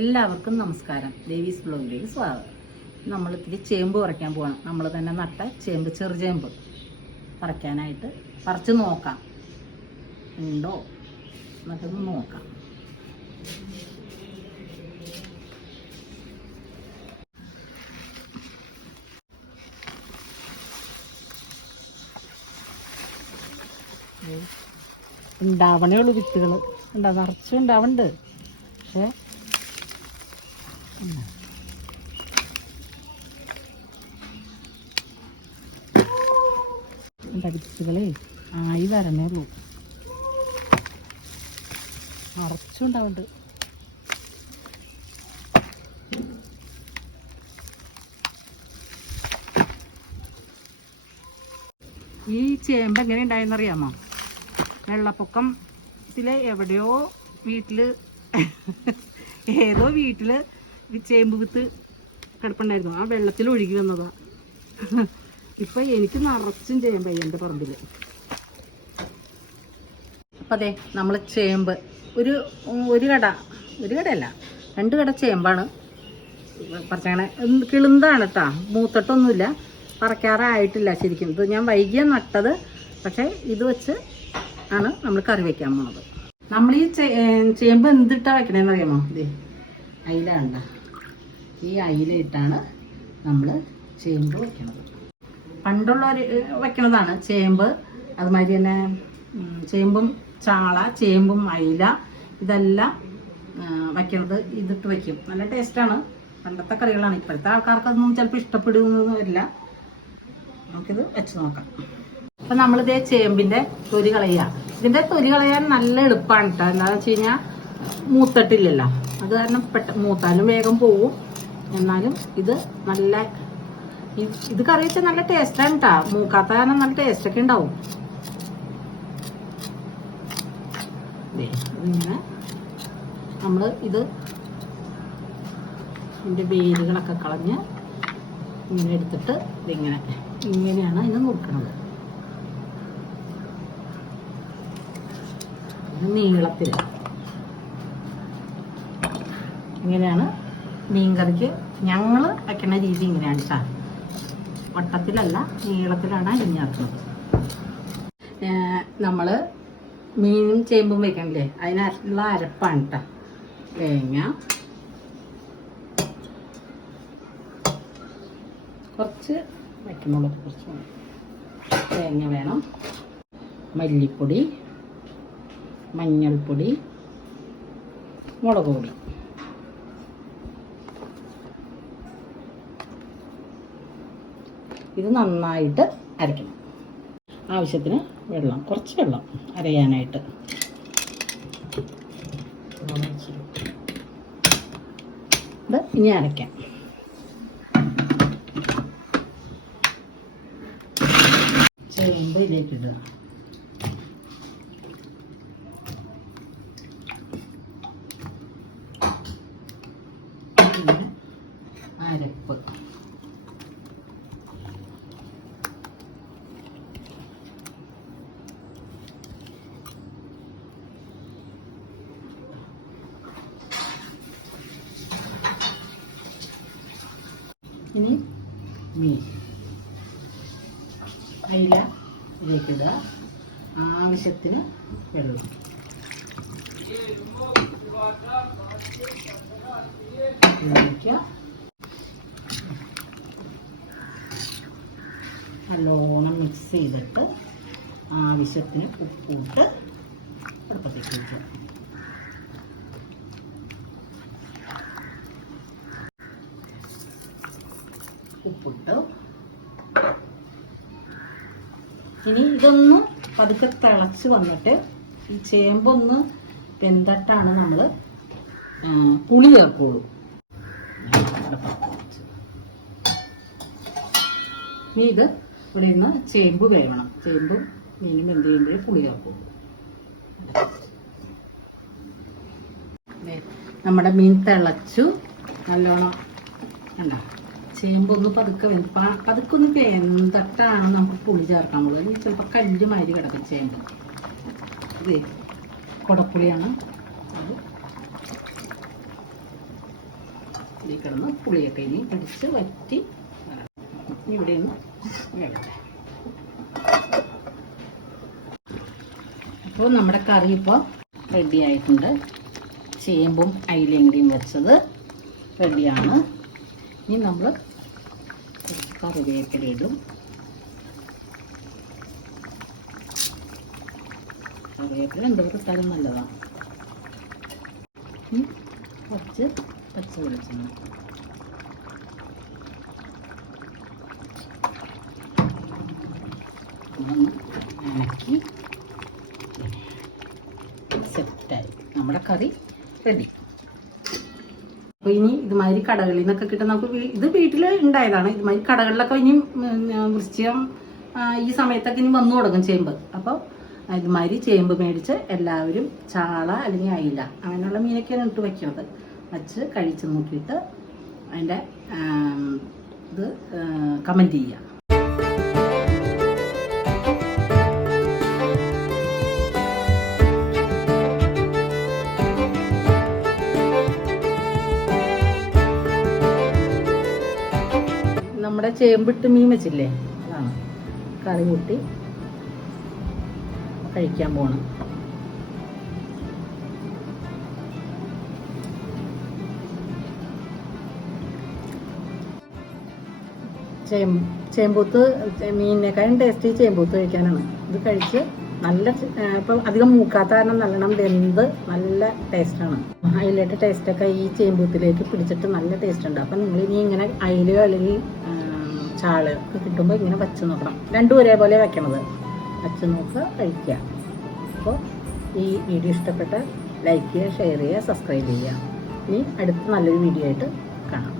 എല്ലാവർക്കും നമസ്കാരം. ദേവീസ് ബ്ലോഗിലേക്ക് സ്വാഗതം. നമ്മൾ ഇത്തിരി ചേമ്പ് പറിക്കാൻ പോകണം. നമ്മൾ തന്നെ നട്ട ചേമ്പ്, ചെറുചേമ്പ് പറിക്കാനായിട്ട് പറിച്ച് നോക്കാം ഉണ്ടോ എന്നൊക്കെ നോക്കാം. ഉണ്ടാവണേ ഉള്ളൂ വിത്തുകൾ ഉണ്ടാ, നിറച്ചും ഉണ്ടാവുന്നുണ്ട്. പക്ഷേ വിത്തുകളെ ആയി വരണേ ഉള്ളൂ, നിറച്ചും ഉണ്ടാവുന്നുണ്ട്. ഈ ചേമ്പ് എങ്ങനെ ഉണ്ടായെന്നറിയാമോ? വെള്ളപ്പൊക്കത്തില് എവിടെയോ വീട്ടില് ഏതോ വീട്ടില് ചേമ്പ് വിത്ത് കിടപ്പുണ്ടായിരുന്നു. ആ വെള്ളത്തിൽ ഒഴുകി വന്നതാ. ഇപ്പൊ എനിക്ക് നിറച്ചും ചേമ്പായി എൻ്റെ പറമ്പില്. അപ്പൊ അതെ, നമ്മള് ചേമ്പ് ഒരു കടയല്ല, 2 കട ചേമ്പാണ് പറിച്ചങ്ങനെ. കിളുന്താണ് കേട്ടാ, മൂത്തട്ടൊന്നുമില്ല, പറിക്കാറായിട്ടില്ല ശരിക്കും. ഇത് ഞാൻ വൈകിയ നട്ടത്, പക്ഷെ ഇത് വെച്ച് ആണ് നമ്മൾ കറി വെക്കാൻ പോണത്. നമ്മൾ ഈ ചേമ്പ് എന്തിട്ടാ വെക്കണേന്ന് അറിയാമോ? ഇത് അയില ഉണ്ട, ഈ അയില ഇട്ടാണ് നമ്മൾ ചേമ്പ് വെക്കണത്. പണ്ടുള്ളവർ വെക്കണതാണ് ചേമ്പ്. അതുമാതിരി തന്നെ ചേമ്പും ചാള, ചേമ്പും അയില, ഇതെല്ലാം വയ്ക്കണത് ഇതിട്ട് വയ്ക്കും. നല്ല ടേസ്റ്റാണ്. പണ്ടത്തെ കറികളാണ്. ഇപ്പോഴത്തെ ആൾക്കാർക്കൊന്നും ചിലപ്പോൾ ഇഷ്ടപ്പെടുന്നൊന്നും വരില്ല. നമുക്കിത് വെച്ച് നോക്കാം. അപ്പം നമ്മളിതേ ചേമ്പിൻ്റെ തൊലി കളയുക. ഇതിൻ്റെ തൊലി കളയാൻ നല്ല എളുപ്പമാണ് കേട്ടോ. എന്താണെന്ന് വെച്ച് കഴിഞ്ഞാൽ മൂത്തട്ടില്ലല്ലോ, അത് കാരണം മൂത്താലും വേഗം പോവും. എന്നാലും ഇത് നല്ല ഇത് കറി വെച്ചാൽ നല്ല ടേസ്റ്റാണ് കേട്ടോ. മൂക്കാത്ത കാരണം നല്ല ടേസ്റ്റൊക്കെ ഉണ്ടാവും. ഇങ്ങനെ നമ്മൾ ഇതിൻ്റെ വേരുകളൊക്കെ കളഞ്ഞ് ഇങ്ങനെ എടുത്തിട്ട് ഇങ്ങനെയാണ് ഇത് നുറുക്കണത്. നീളത്തിൽ ഇങ്ങനെയാണ് മീൻകറിക്ക് ഞങ്ങൾ വയ്ക്കുന്ന രീതി. ഇങ്ങനെയാണ് കേട്ടോ, വട്ടത്തിലല്ല, നീളത്തിലാണ് അരിഞ്ഞാക്കുന്നത്. നമ്മൾ മീനും ചേമ്പും വെക്കണില്ലേ, അതിനുള്ള അരപ്പാണ് കേട്ടോ. തേങ്ങ കുറച്ച് വയ്ക്കണുള്ളൂ, കുറച്ച് തേങ്ങ വേണം, മല്ലിപ്പൊടി, മഞ്ഞൾപ്പൊടി, മുളക് പൊടി. ഇത് നന്നായിട്ട് അരയ്ക്കണം. ആവശ്യത്തിന് വെള്ളം, കുറച്ച് വെള്ളം അരയാനായിട്ട്. ഇത് ഇനി അരയ്ക്കാം. ചേമ്പ് ഇതിലേക്കിടുക. അരപ്പ് ഇനി മീൻ അയില ഇതിലേക്കിടുക. ആവശ്യത്തിന് വെള്ളം. നല്ലോണം മിക്സ് ചെയ്തിട്ട് ആവശ്യത്തിന് ഉപ്പിട്ട് അടുപ്പത്തേക്ക് വെക്കുക. ഉപ്പിട്ട് ഇനി ഇതൊന്ന് പതുക്കെ തിളച്ച് വന്നിട്ട് ഈ ചേമ്പൊന്ന് വെന്തട്ടാണ് നമ്മൾ പുളി ചേർക്കുള്ളൂ. ഇനി ഇത് ഇവിടെ നിന്ന് ചേമ്പ് വേവണം. ചേമ്പും മീനും വെന്ത് ചെയ്യുമ്പോഴേ പുളി ചേർക്കുള്ളൂ. നമ്മുടെ മീൻ തിളച്ചു നല്ലോണം. കണ്ട, ചേമ്പൊന്ന് പതുക്കെ ഒന്ന് വെന്തട്ടാണ് നമുക്ക് പുളി ചേർക്കാനുള്ളത്. ഇനി ചിലപ്പോൾ കല്ല് മാതിരി കിടക്കും ചേമ്പ്. ഇതേ കുടപ്പുളിയാണ് അത്. ഇതിൽ കിടന്ന് പുളിയൊക്കെ ഇനി പിടിച്ച് വറ്റി ഇവിടെ നിന്ന് വേവട്ടെ. അപ്പോൾ നമ്മുടെ കറി ഇപ്പോൾ റെഡി ആയിട്ടുണ്ട്. ചേമ്പും അയിലയും കൂടിയും വെച്ചത് റെഡിയാണ്. ഇനി നമ്മൾ കറിവേപ്പില ഇടും. കറിവേപ്പില എന്തോരം ഇട്ടാലും നല്ലതാണ്. കുറച്ച് പച്ച വെളിച്ചെണ്ണ, ഒന്ന് ഇളക്കി സെറ്റായി. നമ്മുടെ കറി റെഡി. അപ്പോൾ ഇനി ഇതുമാതിരി കടകളിൽ നിന്നൊക്കെ കിട്ടും. നമുക്ക് ഇത് വീട്ടിൽ ഉണ്ടായതാണ്. ഇതുമാതിരി കടകളിലൊക്കെ ഇനിയും വൃശ്ചികം ഈ സമയത്തൊക്കെ ഇനി വന്നു തുടങ്ങും ചേമ്പ്. അപ്പോൾ ഇതുമാതിരി ചേമ്പ് മേടിച്ച് എല്ലാവരും ചാള അല്ലെങ്കിൽ അയില അങ്ങനെയുള്ള മീനൊക്കെയാണ് ഇട്ട് വയ്ക്കുന്നത്. വച്ച് കഴിച്ച് നോക്കിയിട്ട് അതിൻ്റെ ഇത് കമൻറ്റ് ചെയ്യുക. നമ്മുടെ ചേമ്പിട്ട് മീൻ വെച്ചില്ലേ, അതാണ് കറി കൂട്ടി കഴിക്കാൻ പോണം. ചേമ്പൂത്ത് മീനിനേക്കാളും ടേസ്റ്റ് ചേമ്പൂത്ത് കഴിക്കാനാണ്. ഇത് കഴിച്ച് നല്ല ഇപ്പം അധികം മൂക്കാത്ത കാരണം നല്ലോണം വെന്ത് നല്ല ടേസ്റ്റാണ്. അയിലയുടെ ടേസ്റ്റൊക്കെ ഈ ചേമ്പൂത്തിലേക്ക് പിടിച്ചിട്ട് നല്ല ടേസ്റ്റ് ഉണ്ട്. അപ്പം നിങ്ങളിനി ഇങ്ങനെ അയിലയോ അല്ലെങ്കിൽ ചാളയോ ഒക്കെ കിട്ടുമ്പോൾ ഇങ്ങനെ വച്ച് നോക്കണം. രണ്ടും ഒരേപോലെ വയ്ക്കണത്. വച്ച് നോക്കുക, കഴിക്കുക. അപ്പോൾ ഈ വീഡിയോ ഇഷ്ടപ്പെട്ട ലൈക്ക് ചെയ്യുക, ഷെയർ ചെയ്യുക, സബ്സ്ക്രൈബ് ചെയ്യുക. ഇനി അടുത്ത നല്ലൊരു വീഡിയോ ആയിട്ട് കാണാം.